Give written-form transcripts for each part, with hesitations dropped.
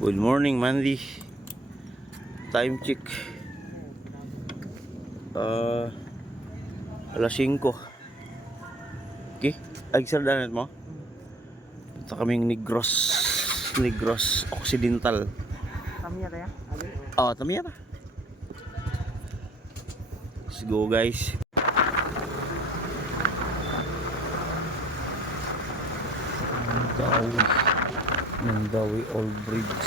Good morning, Mandy. Time check. Alas 5. Okay. Ay, sardanet mo? Punta kaming Negros Occidental. Tamiya kaya? Tamiya pa. Let's go, guys. Mandawi Old Bridge.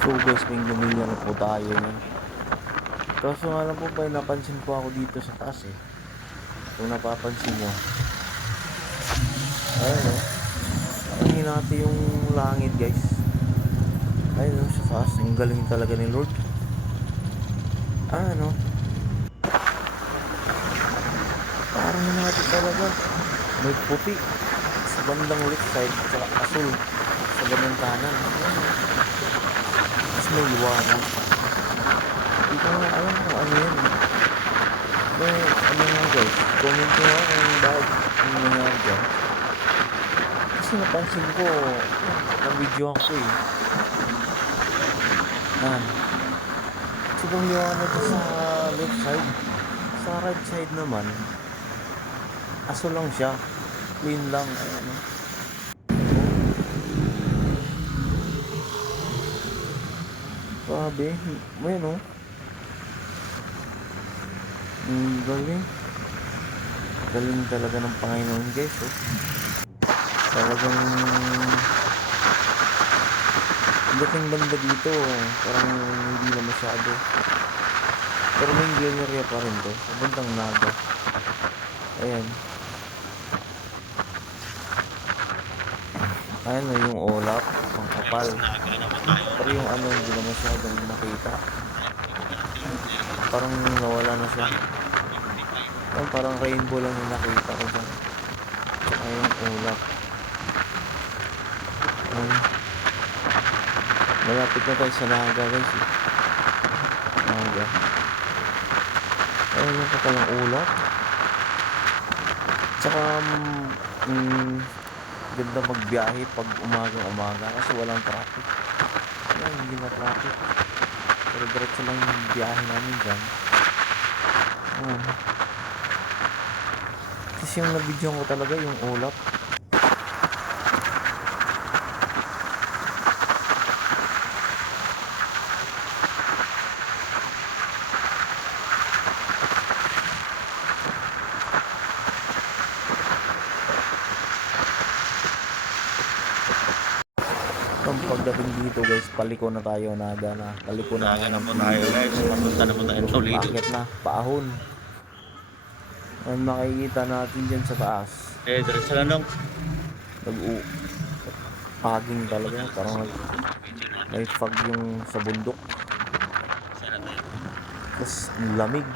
So guys, may luminya na po tayo nun. Kaso nga lang po ba, napansin po ako dito sa taas eh. Kung napapansin nyo, ayun o, ang hinati yung langit guys. Ayun o, sa taas, ang galing talaga ni Lord. Ano, parang hinati talaga. May puti sa bandang left side, tsaka asul sa bandang kanan. Tapos may liwanag. Hindi ko nga alam kung ano yun. May ano nga guys, comment nyo kung bakit ano nangyari dyan. Kasi napansin ko, na-videoan ko eh. Sobrang liwanag sa left side. Sa right side naman, aso lang siya. Clean lang. Ano. Grabe, may no. Galing. Galing talaga ng Panginoon guys. Talagang dating banda dito, parang hindi na masyado. Pero may area pa rin to, papuntang Naga. Ayan. Ayan na yung ulap, ang kapal. Pero yung ano, hindi na masyadong makita. Parang nawala na siya. Parang rainbow lang yung nakita ko dyan. Tsaka yung ulap. Malapit na tayo sa Naga guys. Naga. Ayun yung kapalang ulap. Tsaka ganda magbiyahe pag umaga kasi walang traffic. Ayan, hindi na traffic. Pero diretso lang yung biyahe namin dyan. Kasi yung nabidyoan ko talaga yung ulap. Pagdating dito guys, paliko na tayo, Naga na. Paliko na po tayo guys. Papunta na po tayo Toledo. Paakit na, paahon. Ang makikita natin dyan sa taas. Diretso lang dong. Paging talaga, parang may fog yung sa bundok. Tapos lamig.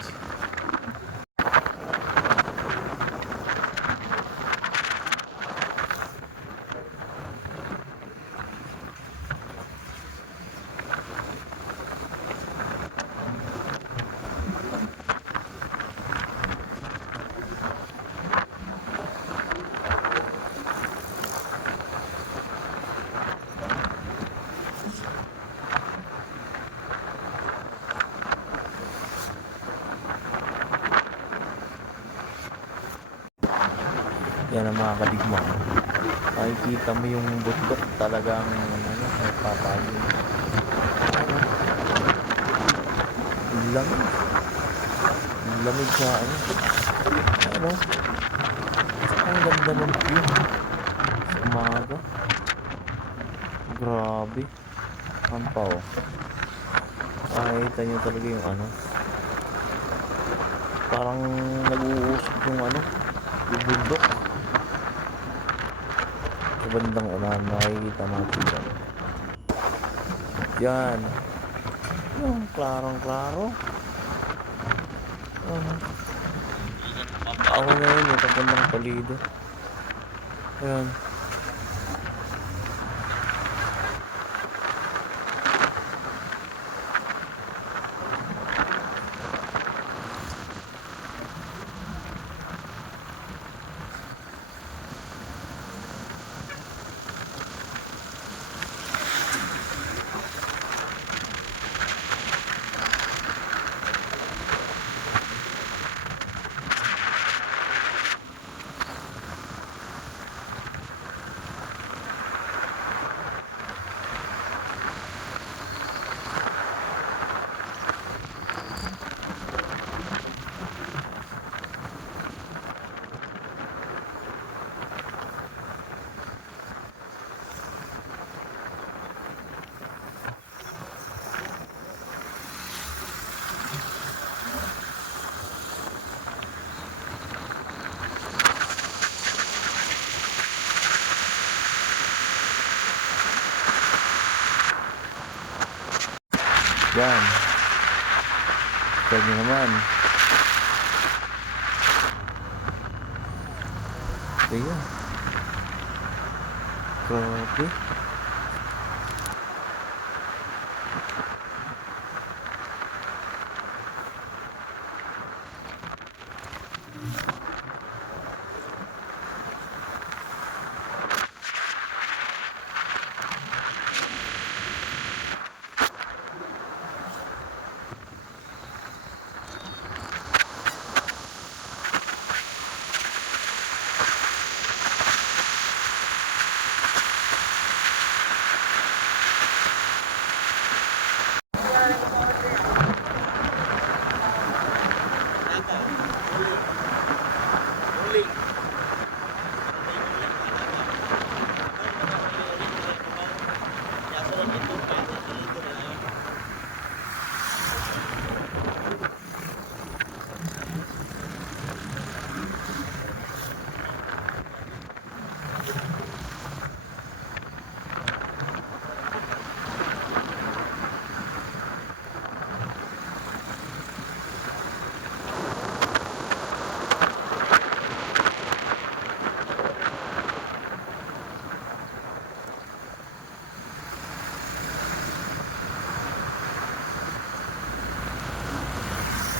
Yan ang mga kadigma. Makikita mo yung bundok talagang nagpapagod. Lamig. Lamig sa ang ganda ng view sa umaga. Grabe. Ampaw. Makikita nyo talaga yung parang nag-uusok yung yung bundok. Sa bandang unahan makikita natin yan. Yung klarong-klaro. Ako na yun, yung bandang Toledo. Ayan. Yan. Tignan nyo naman. Ayan. Grabe.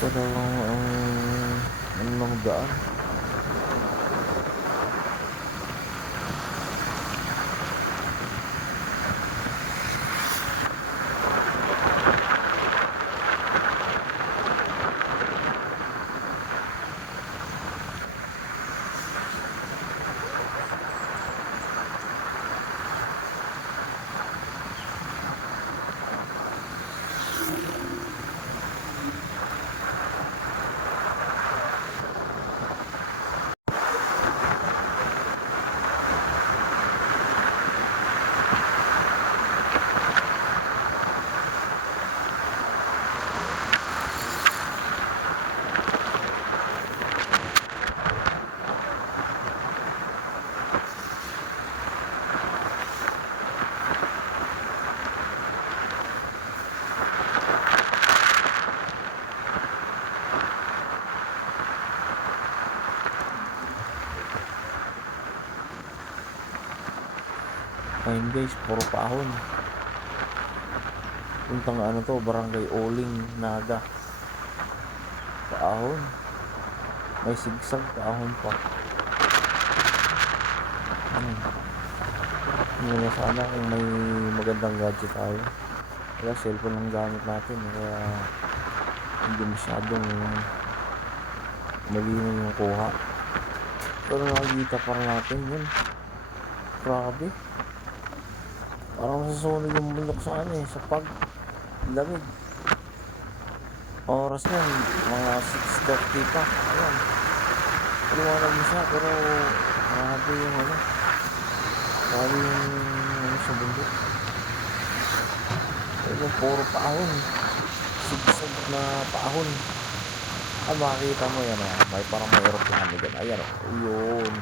talagang ang ano ng daan. Ayun guys, puro paahon. Puntang ano to, Barangay Oling, Naga. Paahon. May sigsag paahon pa. Hindi na sana kung may magandang gadget tayo. Kaya cellphone ang gamit natin. Kaya hindi masyadong malinaw yung kuha. Pero nakikita pa rin natin yun. Grabe. Parang masusunod yung bundok sa ano sa paglamig. Oras yan, mga 6:30 pa. Ayan. Liwanag mo siya, pero grabe yung ano. Grabe yung sa bundok. Pero puro paahon. Sigsag na paahon. Makikita mo yan may parang may aeroplano dyan. Ayan yun.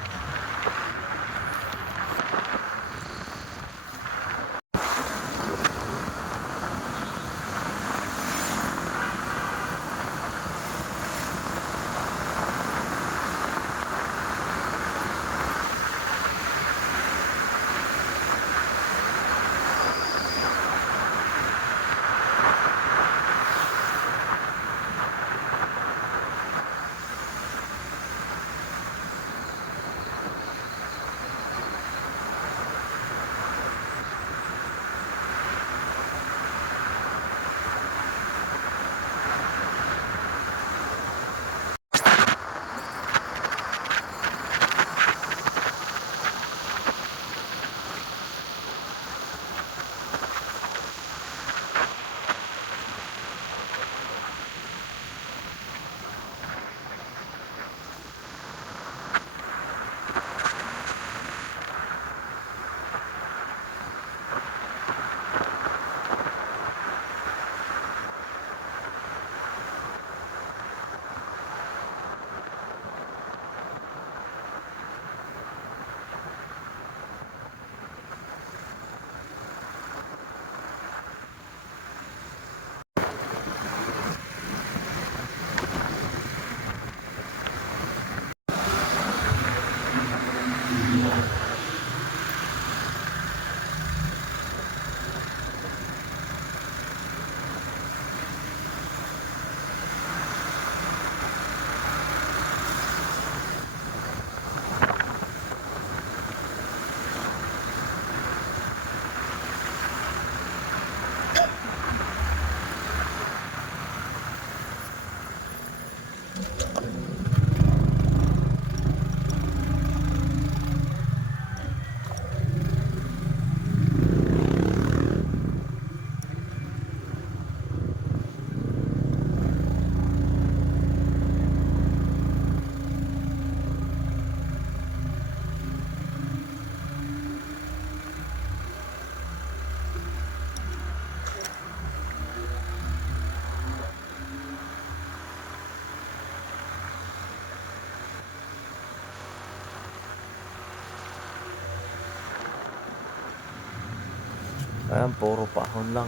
Ayan, puro paahon lang.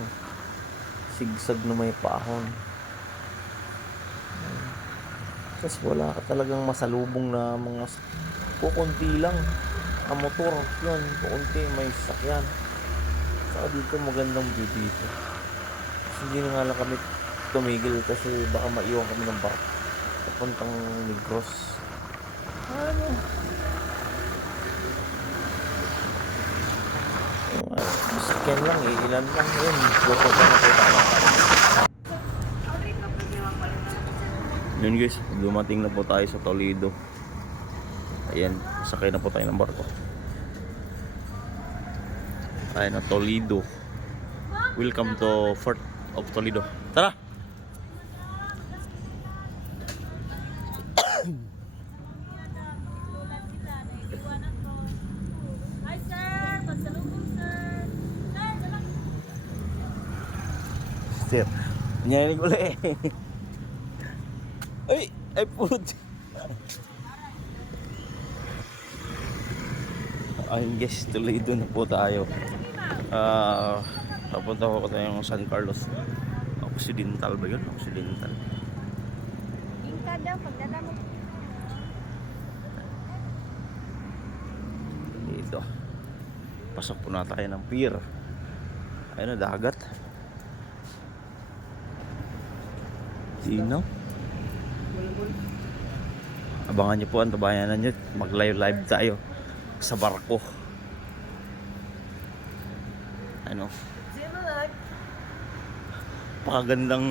Sigsag na may paahon. Tapos wala ka talagang masalubong na mga kukunti lang. Ang motor, yun, kukunti, may sasakyan. Saka dito magandang view dito. Kasi hindi na nga lang kami tumigil kasi baka maiwan kami ng barko papuntang Negros. Ano? Scan lang eh, ilan lang yun. Gusto pa na po tayo. Yun guys, dumating na po tayo sa Toledo. Ayan, sakay na po tayo ng barko. Ayan na, Toledo. Welcome to Fort of Toledo. Tara! Hi sir, pasalubong sir. Sir, dalang Sir, nangyayari ko ulit. Ay put. Ayun guys, Toledo na po tayo. Papunta ko tayo ng San Carlos Occidental ba yun? Occidental. Ingka daw, pagdala mo. Dito. Pasok po na tayo ng pier. Ayun na, dagat. Sino? Abangan nyo po ang tabayanan nyo. Mag-live tayo sa barko. Ano? Pakagandang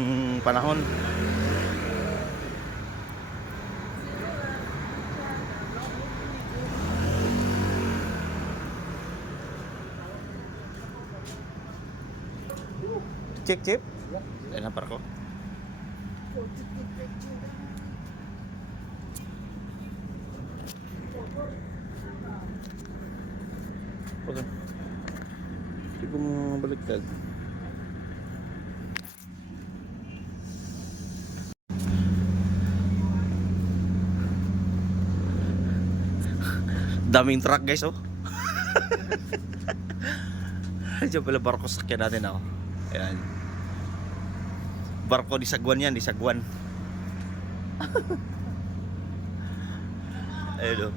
panahon. Chip? Ayan ang barko. Okay. Hindi ko baliktad. Daming truck guys oh. Diyan pala barko sakyan natin oh. Ayan. Barko di Sagwan yan, di Sagwan. Ayun oh.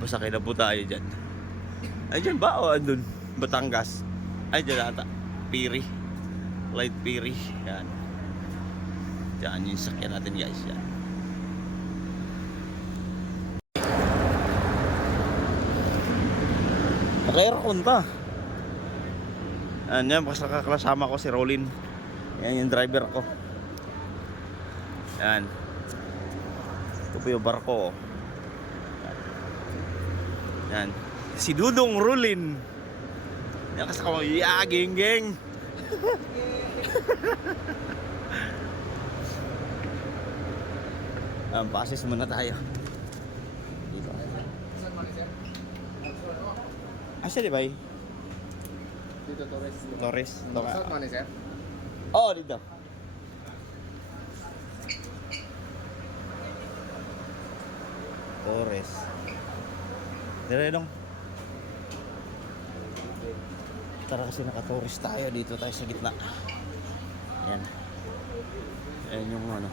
Pasakay na po tayo dyan. Ay dyan ba o andun? Batangas. Ay dyan ata. Piri. Light Piri. Yan. Yan yung sakyan natin guys. Yan. Naka-aircon ta. Yan, kasama ko si Rolin. Yan yung driver ko. Yan. Ito po yung barko. Yan. Si Dudong Rolin. Yan kasama ko. Yeah, geng. Pasis muna tayo. Dito. Asa di ba? Dito Torres. Torres. Saan man sir? Oh, dito. Torres. Dire dong. Tara kasi naka-Torres tayo. Dito tayo sa gitna. Ayan. Ayan yung ano.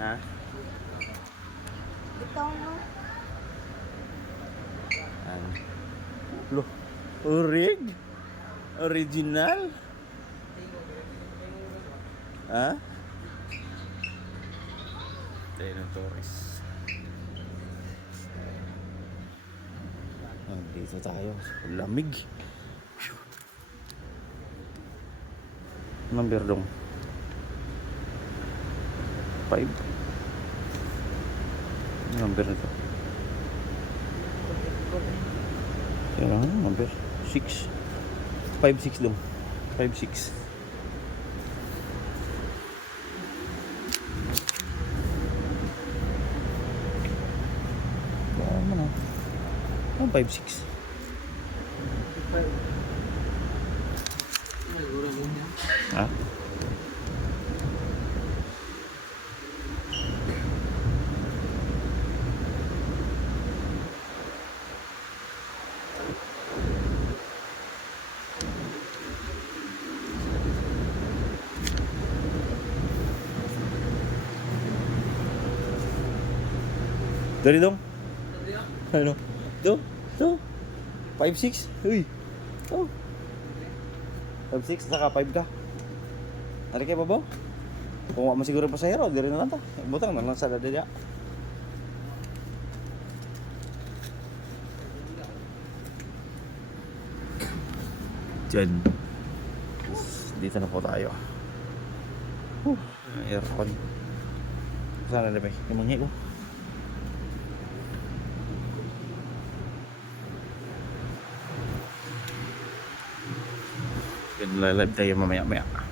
Ha? Ito mo. Ayan. Loh. Original? Ha? Tayo ng Torres. Dito tayo. Lamig. Number dong. 5. Number nito. Kaya number 6. 5-6 dong. 5-6. Ano na? 5-6. Ha? Dari dong. Ano? Do? 5-6. Uy. Oh. 5-6 saka 5 ka. Hari kay babaw. Kung wa man siguro pasahero, diri na lang ta. Butang na lang sa dadya. Diyan. Dito na po tayo. Aircon. Sana na ba? Yung manghi ko. Live tayo mamaya-maya.